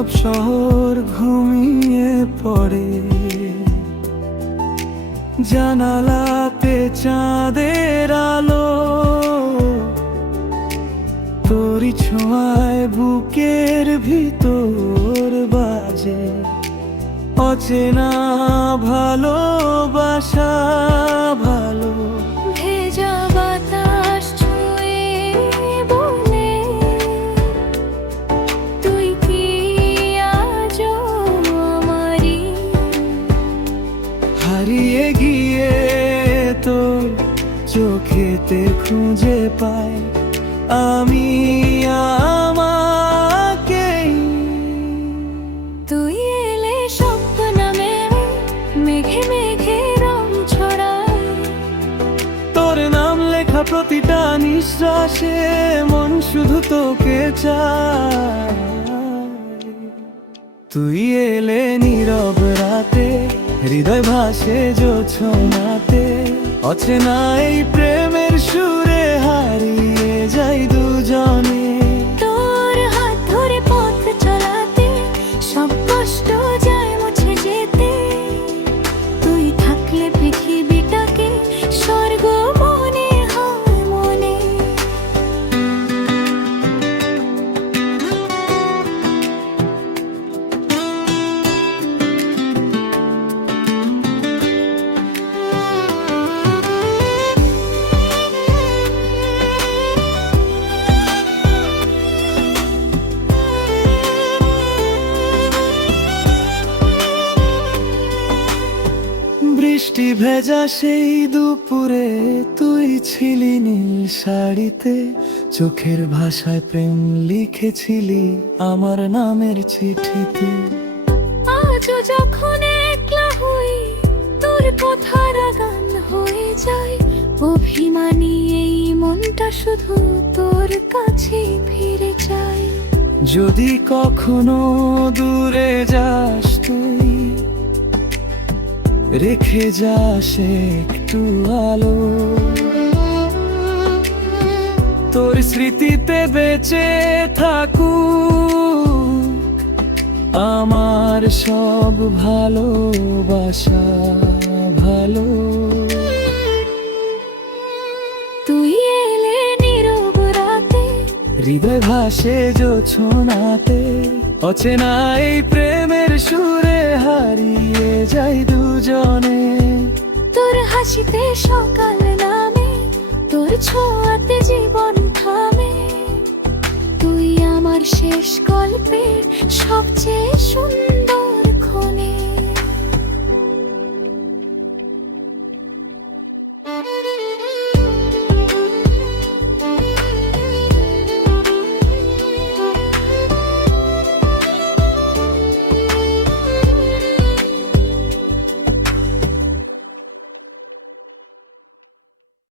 নীরব শহর ঘুমিয়ে পড়ে, জানালাতে চাঁদের আলো তোরি ছোঁয়ায় বুকের ভিতর বাজে। অচেনা ভালোবাসা ভালো, ভেজা বাতাস ছুঁয়ে বলে তুই কি আজও আমারই। হারিয়ে গিয়ে তোর চোখেতে খুঁজে পাই আমি আমাকেই। তুই এলে স্বপ্ন নামে মেঘে মেঘে রং ছড়ায়, তোর নাম লেখা প্রতিটা নিঃশ্বাসে মন শুধু তোকে চায়। তুই এলে নীরব রাতে, হৃদয় ভাসে জোছনাতে, অচেনা এই প্রেমের সুরে হারিয়ে যাই দুজনে। তোর হাত ধরে পথ চলাতে সব কষ্ট যায় মুছে যেতে। তুই থাকলে পৃথিবীটাকে স্বর্গ মনে হয় মনে। বৃষ্টি ভেজা সেই দুপুরে তুই ছিলি নীল শাড়িতে, চোখের ভাষায় প্রেম লিখেছিলি আমার নামের চিঠিতে। আজও যখন একলা হই তোর কথার গান হয়ে যায়। অভিমানী এই মনটা শুধু তোর কাছে ফিরে যায়। যদি কখনো দূরে যাস তুই, রেখে যাস একটু আলো, তোর স্মৃতিতে বেঁচে থাকুক আমার সব ভালোবাসা ভালো। তুই এলে নীরব রাতে, হৃদয় ভাসে জোছনাতে, অচেনা এই প্রেমের সুরে হারিয়ে যাই দুজনে। তোর হাসিতে সকাল নামে, তোর ছোঁয়াতে জীবন থামে। তুই আমার শেষ গল্পের সবচেয়ে সুন্দর